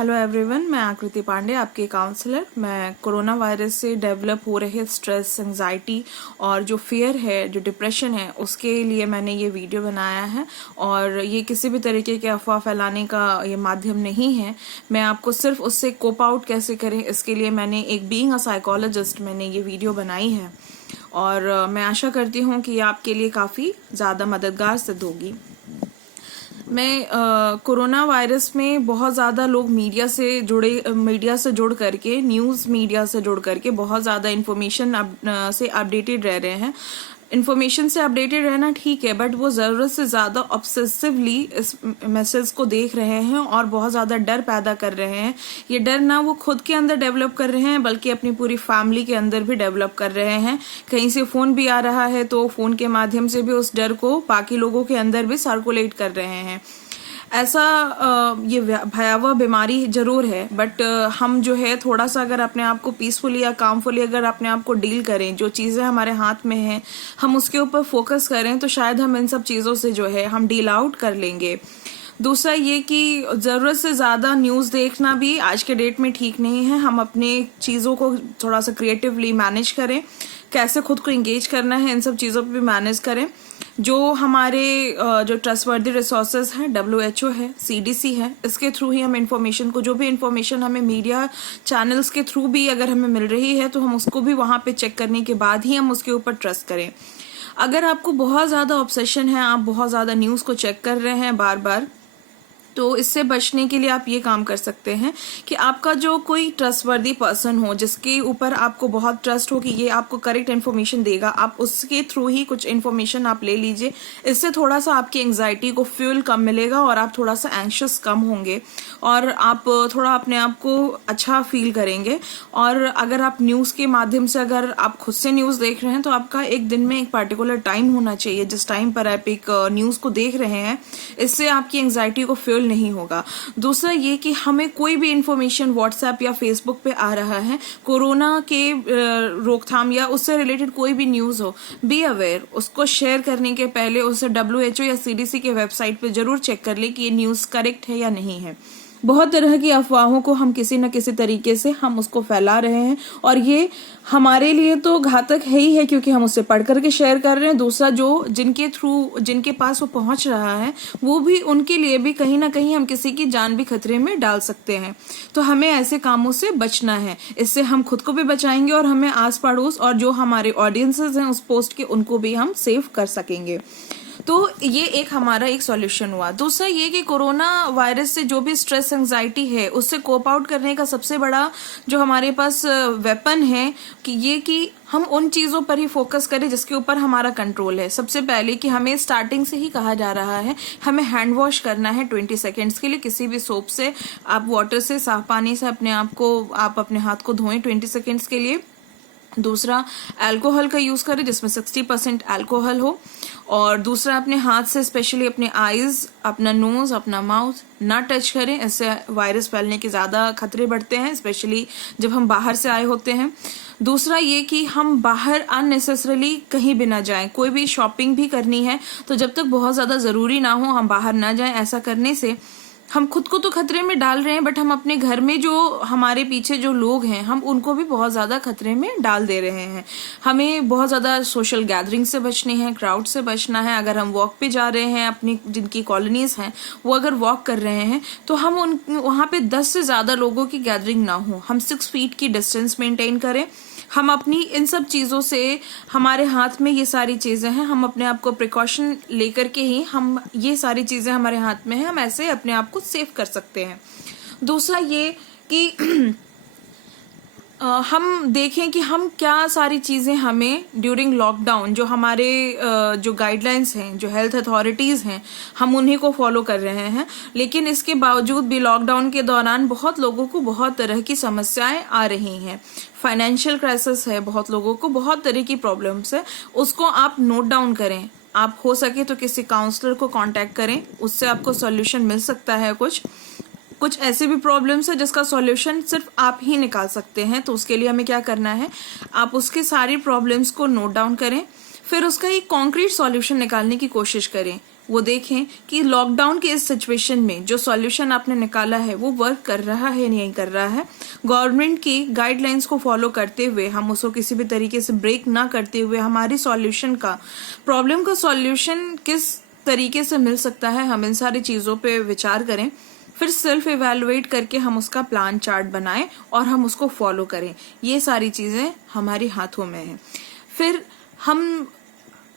Hello everyone, मैं आकृति पांडे, आपकी काउंसलर। मैं कोरोना वायरस से डेवलप हो रहे स्ट्रेस, एंजाइटी और जो फियर है, जो डिप्रेशन है, उसके लिए मैंने ये वीडियो बनाया है। और ये किसी भी तरीके के अफवाह फैलाने का ये माध्यम नहीं है। मैं आपको सिर्फ उससे कोप आउट कैसे करें, इसके लिए मैंने एक बीइंग अ साइकोलॉजिस्ट मैंने ये वीडियो बनाई है। और मैं आशा करती हूँ कि ये आपके लिए काफ़ी ज़्यादा मददगार सिद्ध होगी। मैं कोरोना वायरस में बहुत ज़्यादा लोग मीडिया से जुड़ करके, न्यूज़ मीडिया से जुड़ करके बहुत ज़्यादा इन्फॉर्मेशन से अपडेटेड रह रहे हैं। इन्फॉर्मेशन से अपडेटेड रहना ठीक है, बट वो ज़रूरत से ज़्यादा ऑब्सेसिवली इस मैसेज को देख रहे हैं और बहुत ज़्यादा डर पैदा कर रहे हैं। ये डर ना वो खुद के अंदर डेवलप कर रहे हैं, बल्कि अपनी पूरी फैमिली के अंदर भी डेवलप कर रहे हैं। कहीं से फ़ोन भी आ रहा है तो फ़ोन के माध्यम से भी उस डर को बाकी लोगों के अंदर भी सर्कुलेट कर रहे हैं। ऐसा ये भयावह बीमारी जरूर है, बट हम जो है थोड़ा सा अगर अपने आप को पीसफुली या कामफुली अगर अपने आप को डील करें, जो चीज़ें हमारे हाथ में हैं हम उसके ऊपर फोकस करें, तो शायद हम इन सब चीज़ों से जो है हम डील आउट कर लेंगे। दूसरा ये कि ज़रूरत से ज़्यादा न्यूज़ देखना भी आज के डेट में ठीक नहीं है। हम अपने चीज़ों को थोड़ा सा क्रिएटिवली मैनेज करें, कैसे खुद को इंगेज करना है इन सब चीज़ों पे भी मैनेज करें। जो हमारे जो ट्रस्टवर्दी रिसोर्सेज हैं, WHO है, CDC है, इसके थ्रू ही हम इंफॉर्मेशन को, जो भी इंफॉर्मेशन हमें मीडिया चैनल्स के थ्रू भी अगर हमें मिल रही है तो हम उसको भी वहाँ पे चेक करने के बाद ही हम उसके ऊपर ट्रस्ट करें। अगर आपको बहुत ज़्यादा ऑब्सेशन है, आप बहुत ज़्यादा न्यूज़ को चेक कर रहे हैं बार बार, तो इससे बचने के लिए आप ये काम कर सकते हैं कि आपका जो कोई ट्रस्टवर्दी पर्सन हो, जिसके ऊपर आपको बहुत ट्रस्ट हो कि ये आपको करेक्ट इन्फॉर्मेशन देगा, आप उसके थ्रू ही कुछ इन्फॉर्मेशन आप ले लीजिए। इससे थोड़ा सा आपकी एंग्जाइटी को फ्यूल कम मिलेगा और आप थोड़ा सा एंशियस कम होंगे और आप थोड़ा अपने आप को अच्छा फील करेंगे। और अगर आप न्यूज़ के माध्यम से अगर आप खुद से न्यूज़ देख रहे हैं तो आपका एक दिन में एक पर्टिकुलर टाइम होना चाहिए जिस टाइम पर आप एक न्यूज़ को देख रहे हैं। इससे आपकी एंग्जाइटी को फ्यूल नहीं होगा। दूसरा ये कि हमें कोई भी इंफॉर्मेशन व्हाट्सएप या फेसबुक पे आ रहा है, कोरोना के रोकथाम या उससे रिलेटेड कोई भी न्यूज़ हो, बी अवेयर। उसको शेयर करने के पहले उसे WHO या CDC के वेबसाइट पे जरूर चेक कर ले कि ये न्यूज़ करेक्ट है या नहीं है। बहुत तरह की अफवाहों को हम किसी न किसी तरीके से हम उसको फैला रहे हैं और ये हमारे लिए तो घातक है ही है, क्योंकि हम उससे पढ़ करके शेयर कर रहे हैं। दूसरा, जो जिनके पास वो पहुंच रहा है, वो भी, उनके लिए भी कहीं ना कहीं हम किसी की जान भी खतरे में डाल सकते हैं। तो हमें ऐसे कामों से बचना है। इससे हम खुद को भी बचाएंगे और हमें आस पड़ोस और जो हमारे ऑडियंसेस हैं उस पोस्ट के, उनको भी हम सेव कर सकेंगे। तो ये एक हमारा एक सॉल्यूशन हुआ। दूसरा ये कि कोरोना वायरस से जो भी स्ट्रेस, एंजाइटी है, उससे कोप आउट करने का सबसे बड़ा जो हमारे पास वेपन है कि ये कि हम उन चीज़ों पर ही फोकस करें जिसके ऊपर हमारा कंट्रोल है। सबसे पहले कि हमें स्टार्टिंग से ही कहा जा रहा है, हमें हैंड वॉश करना है 20 सेकेंड्स के लिए किसी भी सोप से। आप वाटर से, साफ पानी से आप अपने हाथ को धोएं 20 सेकेंड्स के लिए। दूसरा, अल्कोहल का यूज़ करें जिसमें 60% अल्कोहल हो। और दूसरा, अपने हाथ से स्पेशली अपने आईज, अपना नोज, अपना माउथ ना टच करें। इससे वायरस फैलने के ज़्यादा खतरे बढ़ते हैं, स्पेशली जब हम बाहर से आए होते हैं। दूसरा ये कि हम बाहर अननेसेसरली कहीं भी ना जाएं। कोई भी शॉपिंग भी करनी है तो जब तक बहुत ज़्यादा ज़रूरी ना हो हम बाहर ना जाएं। ऐसा करने से हम खुद को तो खतरे में डाल रहे हैं, बट हम अपने घर में जो हमारे पीछे जो लोग हैं, हम उनको भी बहुत ज़्यादा खतरे में डाल दे रहे हैं। हमें बहुत ज़्यादा सोशल गैदरिंग से बचनी है, क्राउड से बचना है। अगर हम वॉक पे जा रहे हैं, अपनी जिनकी कॉलोनीज हैं वो अगर वॉक कर रहे हैं तो हम वहाँ पे 10 से ज़्यादा लोगों की गैदरिंग ना हो। हम 6 फीट की डिस्टेंस मेंटेन करें। हम अपनी इन सब चीज़ों से, हमारे हाथ में ये सारी चीज़ें हैं, हम अपने आप को प्रिकॉशन लेकर के ही हम, ये सारी चीज़ें हमारे हाथ में हैं, हम ऐसे अपने आप को सेव कर सकते हैं। दूसरा ये कि हम देखें कि हम क्या सारी चीज़ें हमें ड्यूरिंग लॉकडाउन, जो हमारे जो गाइडलाइंस हैं, जो हेल्थ अथॉरिटीज़ हैं, हम उन्हीं को फॉलो कर रहे हैं। लेकिन इसके बावजूद भी लॉकडाउन के दौरान बहुत लोगों को बहुत तरह की समस्याएं आ रही हैं। फाइनेंशियल क्राइसिस है, बहुत लोगों को बहुत तरह की प्रॉब्लम्स है। उसको आप नोट डाउन करें। आप हो सके तो किसी काउंसलर को कांटेक्ट करें, उससे आपको सॉल्यूशन मिल सकता है। कुछ ऐसे भी प्रॉब्लम्स है जिसका सॉल्यूशन सिर्फ आप ही निकाल सकते हैं। तो उसके लिए हमें क्या करना है, आप उसके सारी प्रॉब्लम्स को नोट डाउन करें, फिर उसका एक कॉन्क्रीट सॉल्यूशन निकालने की कोशिश करें। वो देखें कि लॉकडाउन के इस सिचुएशन में जो सॉल्यूशन आपने निकाला है वो वर्क कर रहा है नहीं कर रहा है। गवर्नमेंट की गाइडलाइंस को फॉलो करते हुए, हम उसको किसी भी तरीके से ब्रेक ना करते हुए, हमारी सॉल्यूशन का, प्रॉब्लम का सॉल्यूशन किस तरीके से मिल सकता है, हम इन सारी चीज़ों पे विचार करें। फिर सेल्फ इवेलुएट करके हम उसका प्लान चार्ट बनाएं और हम उसको फॉलो करें। ये सारी चीज़ें हमारे हाथों में हैं। फिर हम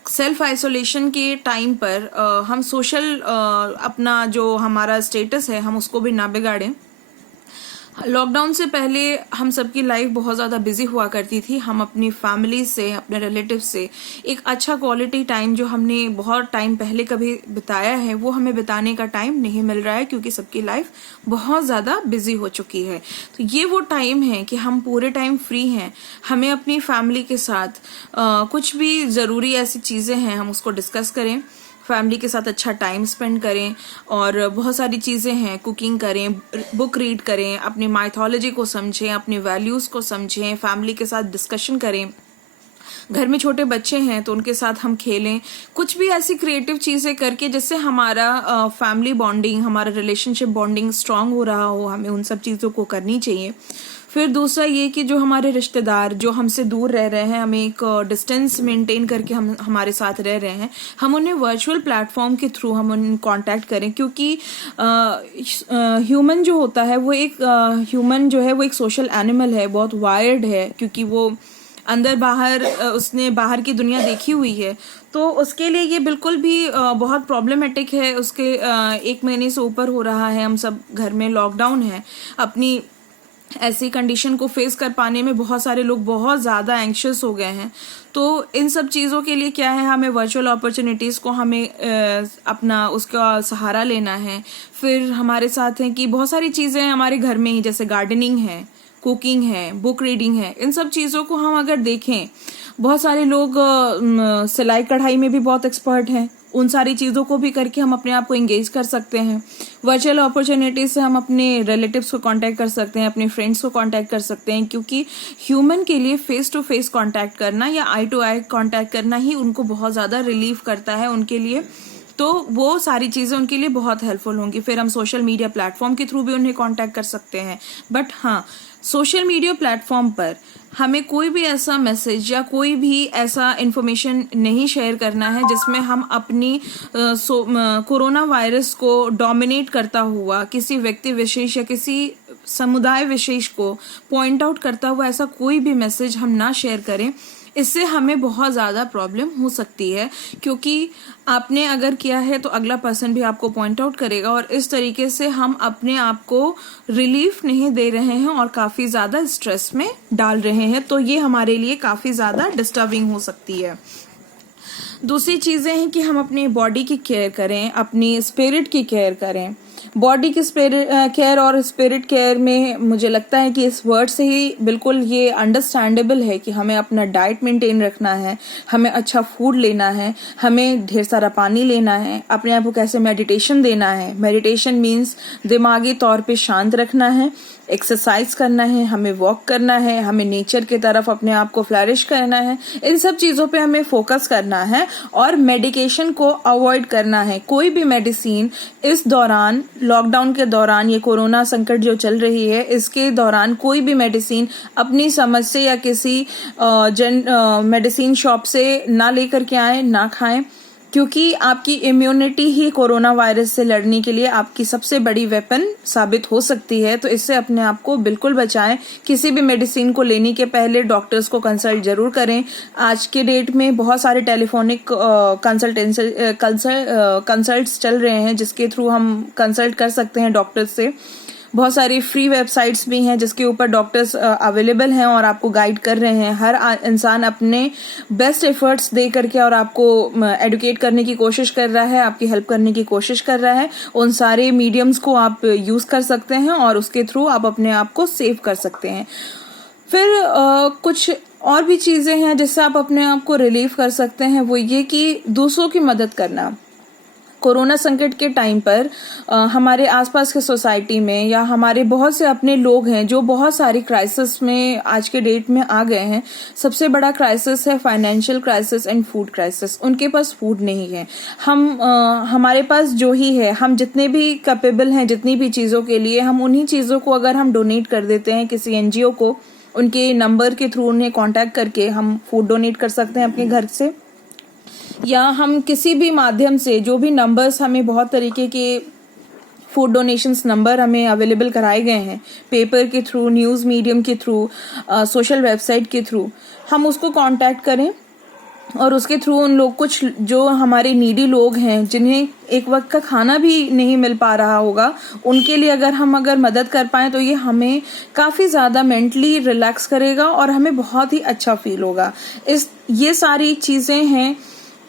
सेल्फ आइसोलेशन के टाइम पर हम सोशल अपना जो हमारा स्टेटस है हम उसको भी ना बिगाड़ें। लॉकडाउन से पहले हम सबकी लाइफ बहुत ज़्यादा बिजी हुआ करती थी। हम अपनी फैमिली से, अपने रिलेटिव से एक अच्छा क्वालिटी टाइम जो हमने बहुत टाइम पहले कभी बिताया है वो हमें बिताने का टाइम नहीं मिल रहा है, क्योंकि सबकी लाइफ बहुत ज़्यादा बिजी हो चुकी है। तो ये वो टाइम है कि हम पूरे टाइम फ्री हैं, हमें अपनी फैमिली के साथ कुछ भी ज़रूरी ऐसी चीज़ें हैं हम उसको डिस्कस करें, फैमिली के साथ अच्छा टाइम स्पेंड करें। और बहुत सारी चीज़ें हैं, कुकिंग करें, बुक रीड करें, अपनी माइथोलॉजी को समझें, अपनी वैल्यूज़ को समझें, फैमिली के साथ डिस्कशन करें। घर में छोटे बच्चे हैं तो उनके साथ हम खेलें, कुछ भी ऐसी क्रिएटिव चीज़ें करके जिससे हमारा फैमिली बॉन्डिंग, हमारा रिलेशनशिप बॉन्डिंग स्ट्रांग हो रहा हो, हमें उन सब चीज़ों को करनी चाहिए। फिर दूसरा ये कि जो हमारे रिश्तेदार जो हमसे दूर रह रहे हैं, हमें एक डिस्टेंस मेंटेन करके हम हमारे साथ रह रहे हैं, हम उन्हें वर्चुअल प्लेटफॉर्म के थ्रू हम उन्हें कांटेक्ट करें। क्योंकि ह्यूमन जो होता है वो एक ह्यूमन जो है वो एक सोशल एनिमल है, बहुत वायर्ड है, क्योंकि वो अंदर बाहर उसने बाहर की दुनिया देखी हुई है। तो उसके लिए ये बिल्कुल भी बहुत प्रॉब्लमेटिक है। उसके 1 महीने से ऊपर हो रहा है, हम सब घर में लॉकडाउन है। अपनी ऐसी कंडीशन को फेस कर पाने में बहुत सारे लोग बहुत ज़्यादा एंग्शियस हो गए हैं। तो इन सब चीज़ों के लिए क्या है, हमें वर्चुअल अपॉर्चुनिटीज़ को हमें अपना उसका सहारा लेना है। फिर हमारे साथ है कि बहुत सारी चीज़ें हमारे घर में ही, जैसे गार्डनिंग है, कुकिंग है, बुक रीडिंग है, इन सब चीज़ों को हम अगर देखें, बहुत सारे लोग सिलाई कढ़ाई में भी बहुत एक्सपर्ट हैं, उन सारी चीज़ों को भी करके हम अपने आप को एंगेज कर सकते हैं। वर्चुअल अपॉर्चुनिटीज से हम अपने रिलेटिव्स को कांटेक्ट कर सकते हैं, अपने फ्रेंड्स को कांटेक्ट कर सकते हैं, क्योंकि ह्यूमन के लिए फेस टू फेस कांटेक्ट करना या आई टू आई कांटेक्ट करना ही उनको बहुत ज़्यादा रिलीफ करता है उनके लिए। तो वो सारी चीज़ें उनके लिए बहुत हेल्पफुल होंगी। फिर हम सोशल मीडिया प्लेटफॉर्म के थ्रू भी उन्हें कांटेक्ट कर सकते हैं। बट हाँ, सोशल मीडिया प्लेटफॉर्म पर हमें कोई भी ऐसा मैसेज या कोई भी ऐसा इंफॉर्मेशन नहीं शेयर करना है जिसमें हम अपनी कोरोना वायरस को डोमिनेट करता हुआ किसी व्यक्ति विशेष या किसी समुदाय विशेष को पॉइंट आउट करता हुआ ऐसा कोई भी मैसेज हम ना शेयर करें। इससे हमें बहुत ज़्यादा प्रॉब्लम हो सकती है, क्योंकि आपने अगर किया है तो अगला पर्सन भी आपको पॉइंट आउट करेगा, और इस तरीके से हम अपने आप को रिलीफ नहीं दे रहे हैं और काफ़ी ज़्यादा स्ट्रेस में डाल रहे हैं। तो ये हमारे लिए काफ़ी ज़्यादा डिस्टर्बिंग हो सकती है। दूसरी चीज़ें हैं कि हम अपनी बॉडी की केयर करें, अपनी स्पिरिट की केयर करें। बॉडी की केयर और स्पिरिट केयर में मुझे लगता है कि इस वर्ड से ही बिल्कुल ये अंडरस्टैंडेबल है कि हमें अपना डाइट मेंटेन रखना है, हमें अच्छा फूड लेना है, हमें ढेर सारा पानी लेना है, अपने आप को कैसे मेडिटेशन देना है। मेडिटेशन मीन्स दिमागी तौर पे शांत रखना है, एक्सरसाइज करना है, हमें वॉक करना है, हमें नेचर की तरफ अपने आप को फ्लरिश करना है। इन सब चीज़ों पे हमें फोकस करना है और मेडिकेशन को अवॉइड करना है। कोई भी मेडिसिन इस दौरान, लॉकडाउन के दौरान, ये कोरोना संकट जो चल रही है इसके दौरान, कोई भी मेडिसिन अपनी समझ से या किसी मेडिसिन शॉप से ना लेकर के आए, ना खाएं, क्योंकि आपकी इम्यूनिटी ही कोरोना वायरस से लड़ने के लिए आपकी सबसे बड़ी वेपन साबित हो सकती है। तो इससे अपने आप को बिल्कुल बचाएं। किसी भी मेडिसिन को लेने के पहले डॉक्टर्स को कंसल्ट जरूर करें। आज के डेट में बहुत सारे टेलीफोनिक कंसल्ट्स चल रहे हैं जिसके थ्रू हम कंसल्ट कर सकते हैं डॉक्टर्स से। बहुत सारी फ्री वेबसाइट्स भी हैं जिसके ऊपर डॉक्टर्स अवेलेबल हैं और आपको गाइड कर रहे हैं। हर इंसान अपने बेस्ट एफर्ट्स दे करके और आपको एडुकेट करने की कोशिश कर रहा है, आपकी हेल्प करने की कोशिश कर रहा है। उन सारे मीडियम्स को आप यूज कर सकते हैं और उसके थ्रू आप अपने आप को सेव कर सकते हैं। फिर कुछ और भी चीजें हैं जिससे आप अपने आप को रिलीफ कर सकते हैं, वो ये कि दूसरों की मदद करना। कोरोना संकट के टाइम पर हमारे आसपास के सोसाइटी में या हमारे बहुत से अपने लोग हैं जो बहुत सारी क्राइसिस में आज के डेट में आ गए हैं। सबसे बड़ा क्राइसिस है financial crisis and food crisis. उनके पास फूड नहीं है। हमारे पास जो ही है, हम जितने भी कैपेबल हैं जितनी भी चीज़ों के लिए, हम उन्हीं चीज़ों को अगर हम डोनेट कर देते हैं किसी एनजीओ को, उनके नंबर के थ्रू उन्हें कांटेक्ट करके हम फूड डोनेट कर सकते हैं अपने घर से, या हम किसी भी माध्यम से, जो भी नंबर्स हमें बहुत तरीके के फूड डोनेशंस नंबर हमें अवेलेबल कराए गए हैं, पेपर के थ्रू, न्यूज़ मीडियम के थ्रू, सोशल वेबसाइट के थ्रू, हम उसको कांटेक्ट करें और उसके थ्रू उन लोग, कुछ जो हमारे नीडी लोग हैं जिन्हें एक वक्त का खाना भी नहीं मिल पा रहा होगा, उनके लिए अगर मदद कर पाएं तो ये हमें काफ़ी ज़्यादा मेंटली रिलैक्स करेगा और हमें बहुत ही अच्छा फील होगा। ये सारी चीज़ें हैं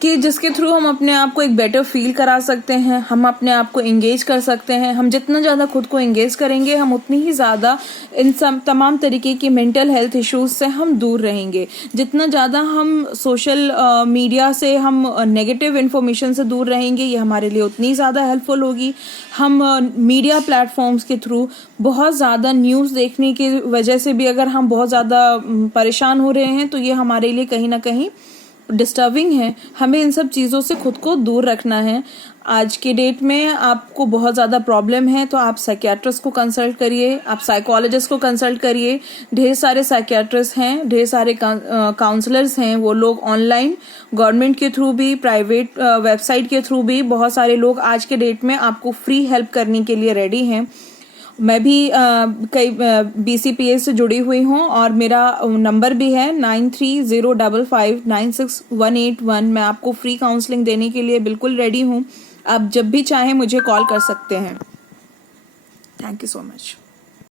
कि जिसके थ्रू हम अपने आप को एक बेटर फील करा सकते हैं, हम अपने आप को एंगेज कर सकते हैं। हम जितना ज़्यादा खुद को एंगेज करेंगे, हम उतनी ही ज़्यादा इन तमाम तरीके की मेंटल हेल्थ इश्यूज से हम दूर रहेंगे। जितना ज़्यादा हम सोशल मीडिया से, हम नेगेटिव इन्फॉर्मेशन से दूर रहेंगे, ये हमारे लिए उतनी ज़्यादा हेल्पफुल होगी। हम मीडिया प्लेटफॉर्म्स के थ्रू बहुत ज़्यादा न्यूज़ देखने की वजह से भी अगर हम बहुत ज़्यादा परेशान हो रहे हैं तो ये हमारे लिए कहीं ना कहीं डिस्टर्बिंग है। हमें इन सब चीज़ों से खुद को दूर रखना है। आज के डेट में आपको बहुत ज़्यादा प्रॉब्लम है तो आप साइकियाट्रिस्ट को कंसल्ट करिए, आप साइकोलॉजिस्ट को कंसल्ट करिए। ढेर सारे साइकियाट्रिस्ट हैं, ढेर सारे काउंसलर्स हैं। वो लोग ऑनलाइन, गवर्नमेंट के थ्रू भी, प्राइवेट वेबसाइट के थ्रू भी, बहुत सारे लोग आज के डेट में आपको फ्री हेल्प करने के लिए रेडी हैं। मैं भी कई BCPS से जुड़ी हुई हूँ और मेरा नंबर भी है 9305596181। मैं आपको फ्री काउंसलिंग देने के लिए बिल्कुल रेडी हूँ। आप जब भी चाहें मुझे कॉल कर सकते हैं। Thank you so much.